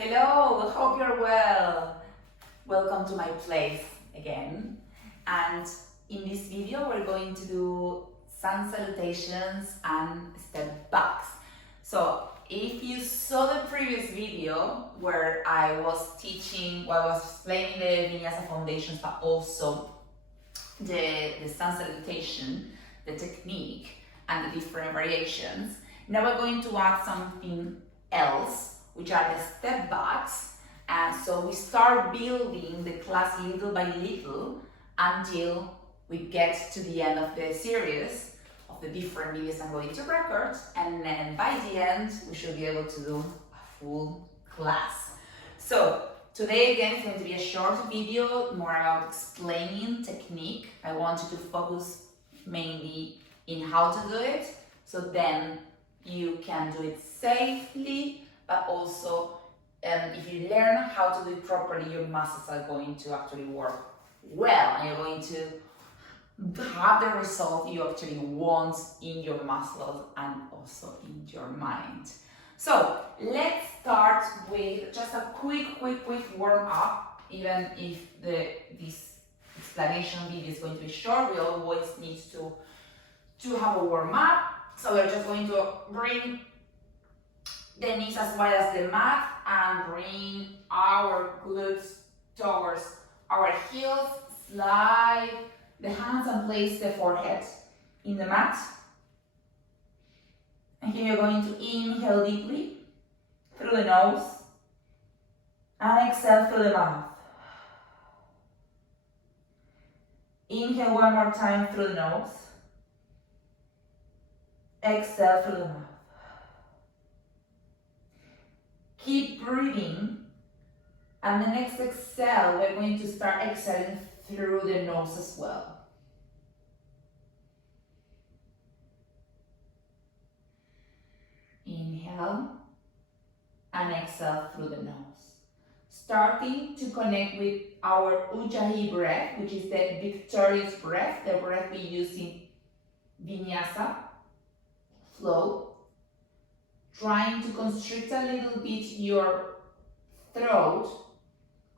Hello, hope you're well. Welcome to my place again. And in this video, we're going to do sun salutations and step backs. So if you saw the previous video where I was explaining the Vinyasa Foundations, but also the sun salutation, the technique, and the different variations, now we're going to add something else, which are the step backs. And so we start building the class little by little until we get to the end of the series of the different videos I'm going to record, and then by the end we should be able to do a full class. So today again is going to be a short video more about explaining technique. I want you to focus mainly in how to do it, so then you can do it safely, but also if you learn how to do it properly, your muscles are going to actually work well, and you're going to have the result you actually want in your muscles and also in your mind. So let's start with just a quick warm up. Even if this explanation video is going to be short, we always need to have a warm up. So we're just going to bring the knees as wide as the mat and bring our glutes towards our heels. Slide the hands and place the forehead in the mat. And here you're going to inhale deeply through the nose and exhale through the mouth. Inhale one more time through the nose. Exhale through the mouth. Keep breathing, and the next exhale, we're going to start exhaling through the nose as well. Inhale and exhale through the nose. Starting to connect with our Ujjayi Breath, which is the victorious breath, the breath we use in Vinyasa Flow. Trying to constrict a little bit your throat,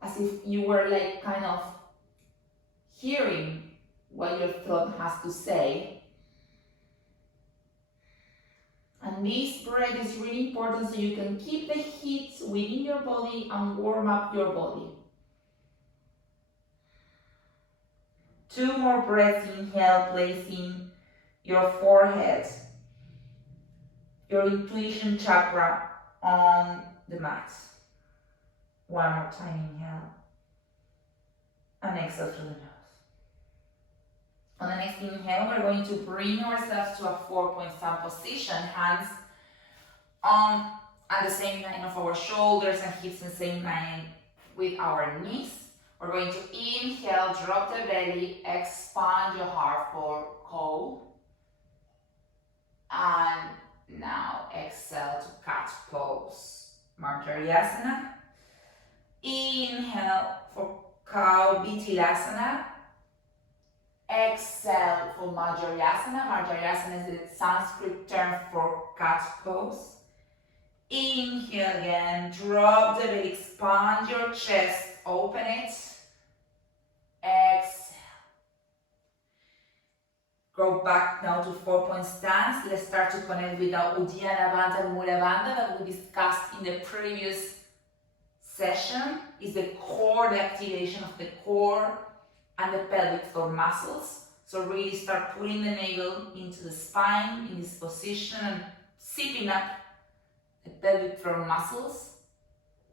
as if you were like kind of hearing what your throat has to say. And this breath is really important so you can keep the heat within your body and warm up your body. 2 more breaths. Inhale, placing your forehead, your intuition chakra on the mat. 1 more time, inhale. And exhale through the nose. On the next inhale, we're going to bring ourselves to a 4-point sun position. Hands on at the same line of our shoulders and hips, in the same line with our knees. We're going to inhale, drop the belly, expand your heart for cow. And now exhale to cat pose, Marjaryasana. Inhale for cow Vittilasana. Exhale for Marjaryasana. Marjaryasana is the Sanskrit term for cat pose. Inhale again, drop the belly, expand your chest, open it. Exhale. Go back now to 4-point stance. Let's start to connect with our Uddiyana Bandha and Mula Bandha that we discussed in the previous session. Is the core, the activation of the core and the pelvic floor muscles. So really start putting the navel into the spine in this position and zipping up the pelvic floor muscles.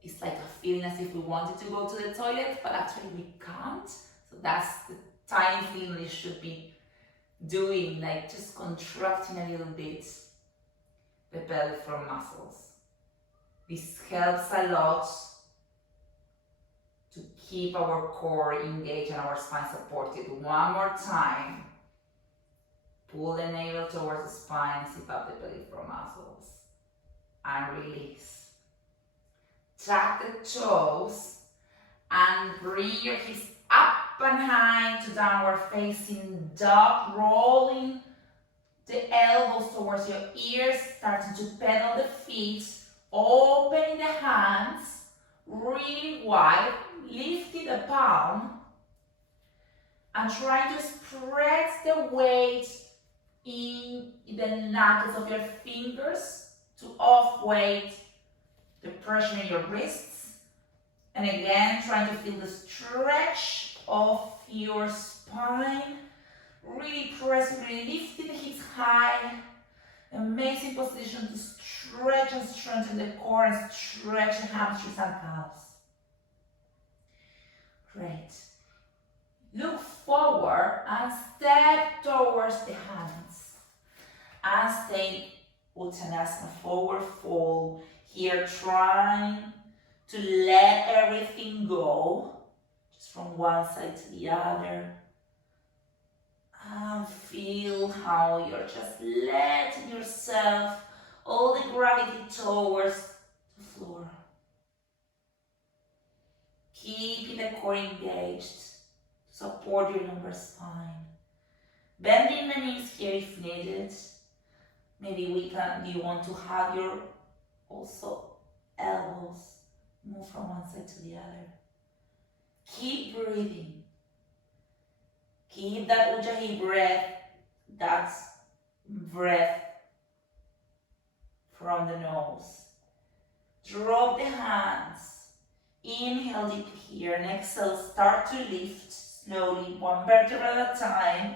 It's like a feeling as if we wanted to go to the toilet, but actually we can't. So that's the tiny feeling you should be doing, like just contracting a little bit the pelvic floor muscles. This helps a lot to keep our core engaged and our spine supported. 1 more time. Pull the navel towards the spine, zip up the pelvic floor muscles, and release. Tuck the toes and bring your hips up and high to downward facing dog, rolling the elbows towards your ears, starting to pedal the feet, opening the hands, really wide, lifting the palm and try to spread the weight in the knuckles of your fingers to off-weight the pressure in your wrists. And again, trying to feel the stretch of your spine. Really pressing, really lifting the hips high. Amazing position to stretch and strengthen the core and stretch the hamstrings and calves. Great. Look forward and step towards the hands. And stay Uttanasana, forward fold. Here, trying to let everything go, just from one side to the other. And feel how you're just letting yourself, all the gravity towards the floor. Keeping the core engaged to support your lumbar spine. Bending the knees here if needed. Maybe you want to have your also elbows move from one side to the other. Keep breathing. Keep that Ujjayi breath, that's breath from the nose. Drop the hands. Inhale deep here and exhale. Start to lift slowly, one vertebra at a time.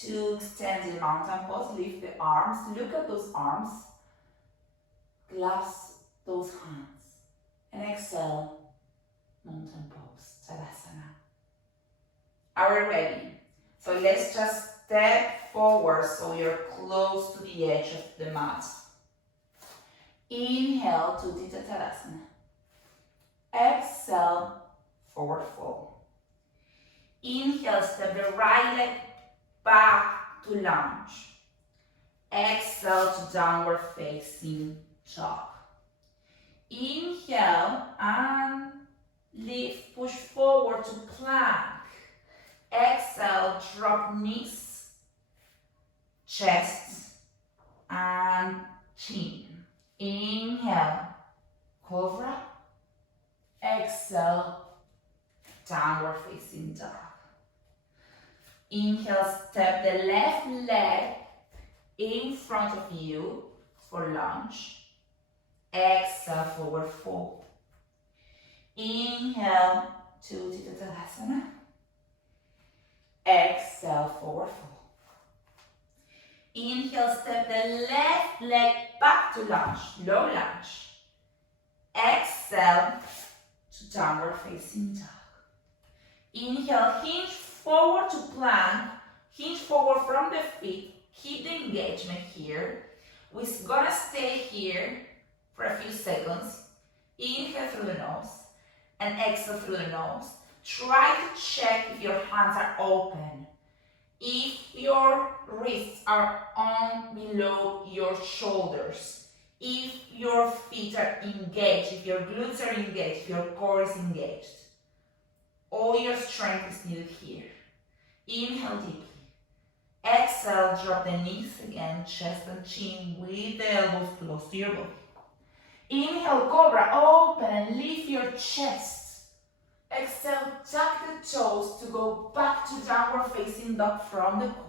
To extend the mountain pose, lift the arms. Look at those arms. Clasp those hands. And exhale, mountain pose, Tadasana. Are we ready? So let's just step forward so you're close to the edge of the mat. Inhale to Utthita Tadasana. Exhale, forward fold. Inhale, step the right leg back to lunge. Exhale to downward facing dog. Inhale and lift, push forward to plank. Exhale, drop knees, chest, and chin. Inhale, cobra. Exhale, downward facing dog. Inhale, step the left leg in front of you for lunge. Exhale, forward fold. Inhale to Utthita Tadasana. Exhale, forward fold. Inhale, step the left leg back to lunge, low lunge. Exhale to downward facing dog. Inhale, hinge forward to plank, hinge forward from the feet, keep the engagement here. We're gonna stay here for a few seconds. Inhale through the nose and exhale through the nose. Try to check if your hands are open. If your wrists are on below your shoulders. If your feet are engaged, if your glutes are engaged, if your core is engaged. All your strength is needed here. Inhale deeply. Exhale, drop the knees again, chest and chin with the elbows close to your body. Inhale, cobra, open and lift your chest. Exhale, tuck the toes to go back to downward facing dog from the core.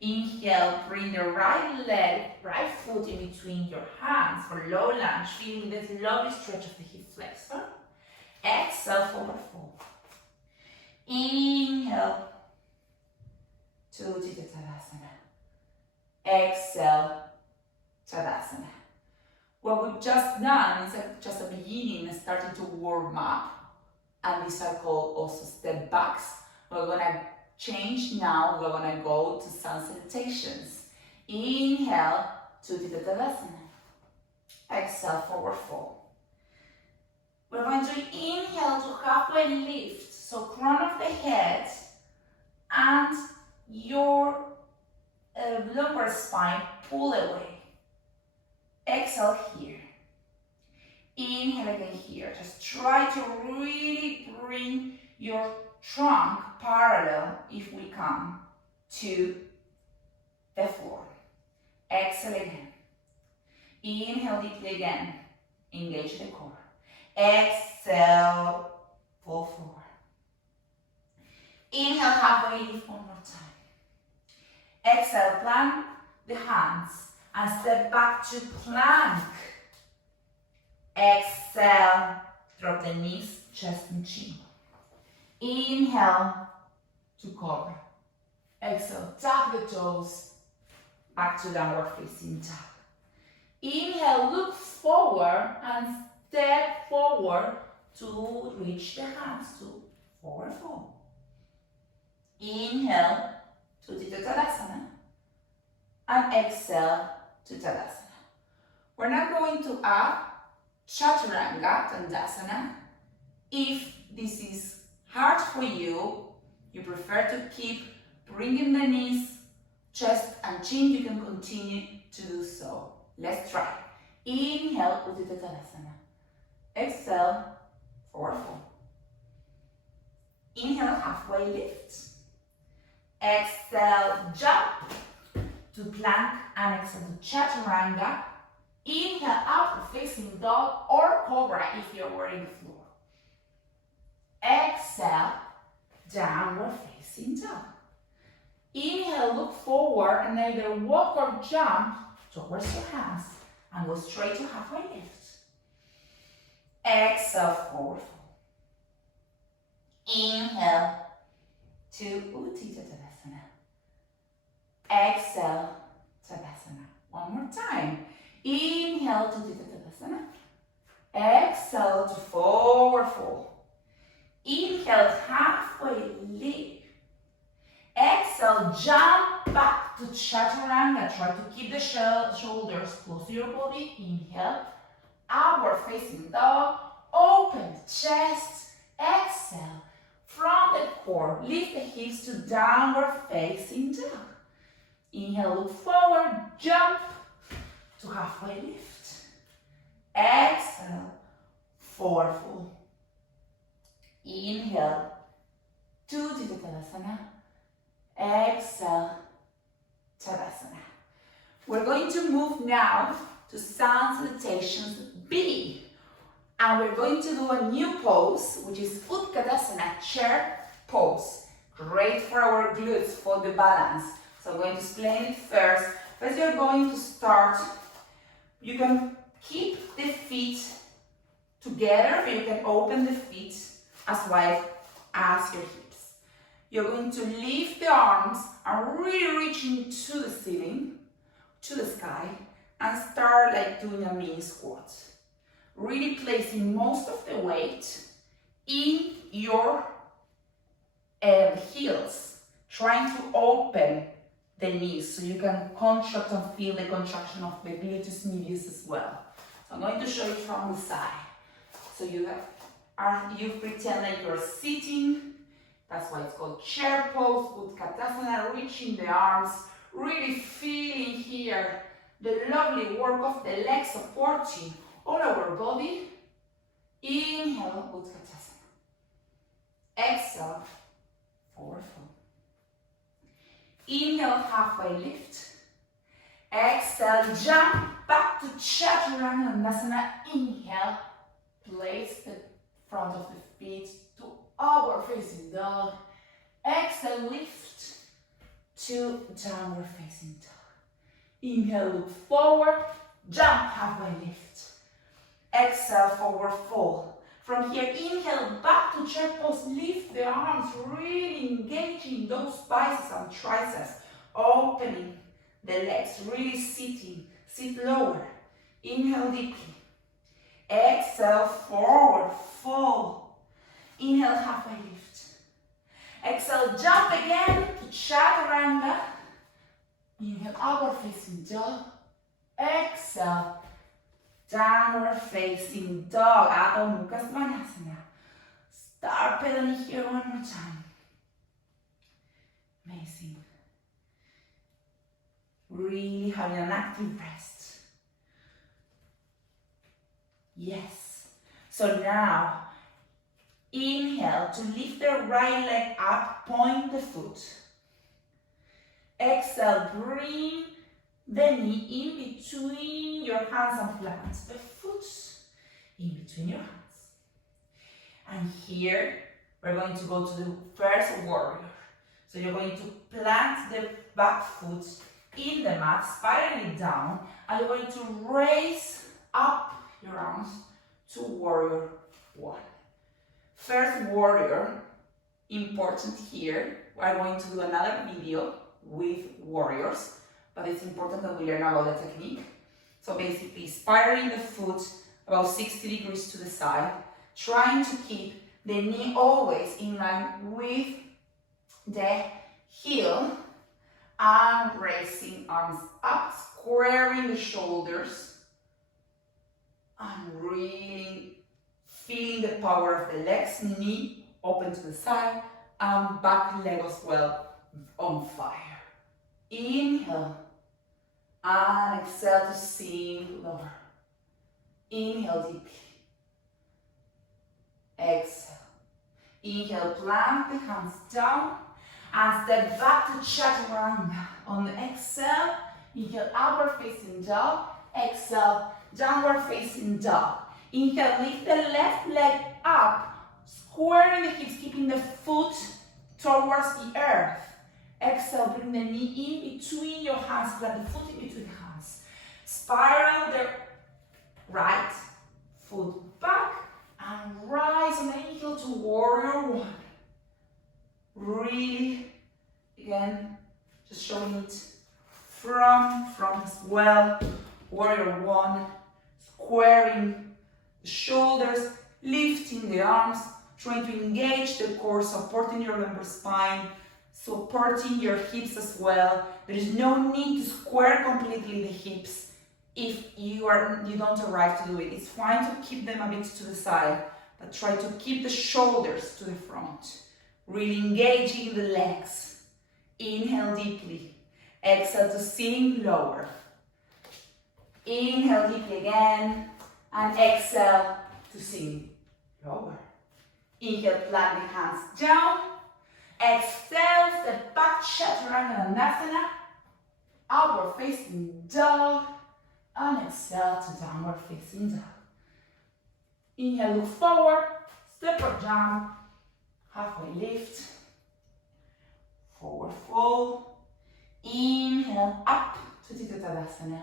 Inhale, bring the right leg, right foot in between your hands for low lunge, feeling this lovely stretch of the hip flexor. Exhale, forward fold. Inhale to Utthita Tadasana. Exhale, Tadasana. What we've just done is just a beginning and starting to warm up. And these are called also step backs. We're gonna change now. We're gonna go to sun salutations. Inhale to Utthita Tadasana. Exhale, forward fold. We're going to inhale to halfway lift. So crown of the head and your lumbar spine pull away. Exhale here. Inhale again here. Just try to really bring your trunk parallel, if we come, to the floor. Exhale again. Inhale deeply again. engage the core. Exhale, pull forward. Inhale, halfway lift one more time. Exhale, plant the hands and step back to plank. Exhale, drop the knees, chest and chin. Inhale to cobra. Exhale, tap the toes, back to downward facing dog. Inhale, look forward and step forward to reach the hands to forward fold. Inhale to Tadasana and exhale to Tadasana. We're not going to add Chaturanga Tandasana. If this is hard for you, you prefer to keep bringing the knees, chest and chin, you can continue to do so. Let's try. Inhale, Uttita Tadasana. Exhale, forward fold. Inhale, halfway lift. Exhale, jump to plank and exhale to Chaturanga. Inhale, upward facing dog or cobra if you're wearing the floor. Exhale, downward facing dog. Inhale, look forward and either walk or jump towards your hands and go straight to halfway lift. Exhale, forward fold. Inhale to Uttita Tadasana. Exhale, Tadasana. One more time. Inhale to Uttita Tadasana. Exhale to forward fold. Inhale, halfway lift. Exhale, jump back to Chaturanga. Try to keep the shoulders close to your body. Inhale, upward facing dog. Open the chest. Exhale, from the core, lift the hips to downward facing dog. Inhale, look forward, jump to halfway lift. Exhale, forward fold. Inhale to Tadasana. Exhale, Tadasana. We're going to move now to Sun Salutations B. And we're going to do a new pose, which is Utkatasana, chair pose. Great for our glutes, for the balance. So I'm going to explain it first. First you're going to start, you can keep the feet together, or you can open the feet as wide as your hips. You're going to lift the arms and really reach into the ceiling, to the sky, and start like doing a mini squat. Really placing most of the weight in your heels, trying to open the knees so you can contract and feel the contraction of the gluteus medius as well. So I'm going to show you from the side. So you pretend like you're sitting. That's why it's called chair pose, Utkatasana, reaching the arms, really feeling here the lovely work of the legs supporting all our body. Inhale, Utkatasana. Exhale, forward fold. Inhale, halfway lift. Exhale, jump back to Chaturanga. Inhale, place the front of the feet to upward facing dog. Exhale, lift to downward facing dog. Inhale, look forward, jump, halfway lift. Exhale, forward fold. From here, inhale, back to chair pose, lift the arms, really engaging those biceps and triceps, opening the legs, really sitting, sit lower. Inhale deeply. Exhale, forward fold. Inhale, halfway lift. Exhale, jump again to Chaturanga. Inhale, upward facing dog. Exhale, downward facing dog. Adho Mukha Svanasana. Start pedaling here one more time. Amazing. Really having an active rest. Yes. So now, inhale to lift the right leg up, point the foot. Exhale, bring the knee in between your hands and plant the foot. in between your hands. And here, we're going to go to the first warrior. So you're going to plant the back foot in the mat, spiraling it down, and you're going to raise up your arms to warrior one. First warrior, important here. We're going to do another video with warriors, but it's important that we learn about the technique. So basically, spiraling the foot about 60 degrees to the side, trying to keep the knee always in line with the heel, and raising arms up, squaring the shoulders, and really feeling the power of the legs, knee open to the side, and back leg as well on fire. Inhale, and exhale to sink lower. Inhale deeply. Exhale. Inhale, plant the hands down and step back to chaturanga. On the exhale, inhale, upward facing dog. Exhale, downward facing dog. Inhale, lift the left leg up, squaring the hips, keeping the foot towards the earth. Exhale, bring the knee in between your hands, plant the foot in between the hands. Spiral the right foot back and rise on the inhale to warrior one. Really, again, just showing it from as well. Warrior one, squaring the shoulders, lifting the arms, trying to engage the core, supporting your lumbar spine, supporting your hips as well. There is no need to square completely the hips if you don't arrive to do it. It's fine to keep them a bit to the side, but try to keep the shoulders to the front. Really engaging the legs. Inhale deeply. Exhale to sink lower. Inhale deeply again. And exhale to sink lower. Inhale, plant the hands down. Exhale, step back, chaturanga dandasana. Upward facing dog. And exhale to downward facing dog. Inhale, look forward. Step or jump. Halfway lift, forward fold, inhale up to Tadasana,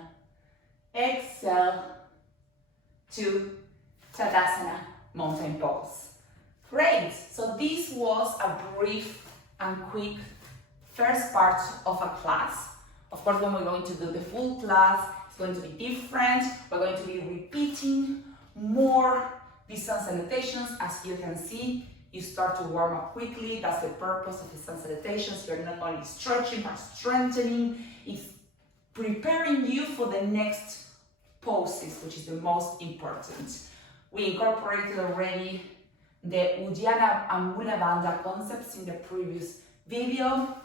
exhale to Tadasana, mountain pose. Great, so this was a brief and quick first part of a class. Of course, when we're going to do the full class, it's going to be different. We're going to be repeating more these sun salutations. As you can see, you start to warm up quickly. That's the purpose of the sun salutations. You're not only stretching but strengthening. It's preparing you for the next poses, which is the most important. We incorporated already the Uddiyana and Mula Bandha concepts in the previous video,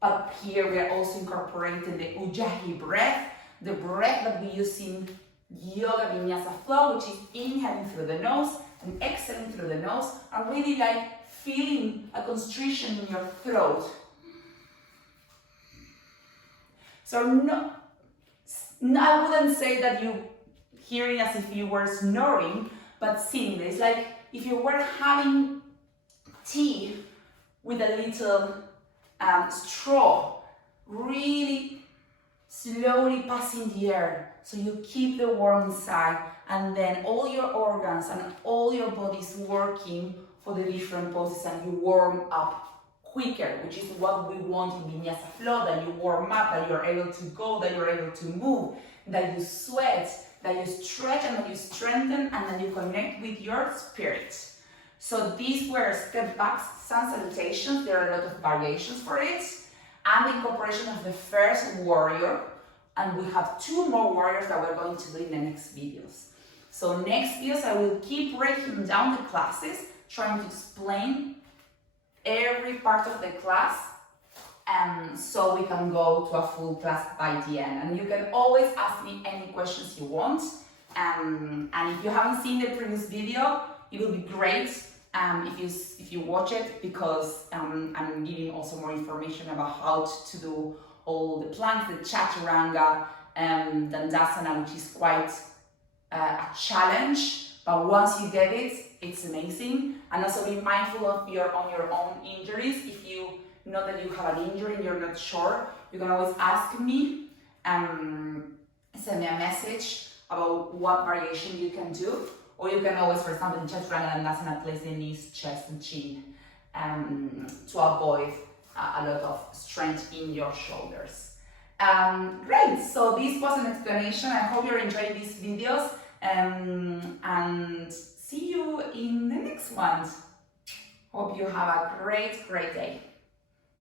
but here we are also incorporating the Ujjayi Breath, the breath that we use in Yoga Vinyasa Flow, which is inhaling through the nose and exhaling through the nose, and really like feeling a constriction in your throat. So I wouldn't say that you hearing as if you were snoring, but seeing this, like if you were having tea with a little straw, really slowly passing the air, so you keep the warmth inside, and then all your organs and all your body's working for the different poses, and you warm up quicker, which is what we want in Vinyasa Flow, that you warm up, that you're able to go, that you're able to move, that you sweat, that you stretch, and that you strengthen, and that you connect with your spirit. So these were step back sun salutations. There are a lot of variations for it, and the incorporation of the first warrior, and we have 2 more warriors that we're going to do in the next videos. So next videos I will keep breaking down the classes, trying to explain every part of the class, so we can go to a full class by the end. And you can always ask me any questions you want. And if you haven't seen the previous video, it will be great if you watch it, because I'm giving also more information about how to do all the planks, the chaturanga, dandasana, which is quite a challenge But once you get it, it's amazing. And also be mindful of your own injuries. If you know that you have an injury and you're not sure, you can always ask me, send me a message about what variation you can do. Or you can always, for example, in chest Ranganasana, place the knees, chest and chin to avoid a lot of strength in your shoulders. Great, so this was an explanation. I hope you're enjoying these videos and see you in the next one. Hope you have a great day.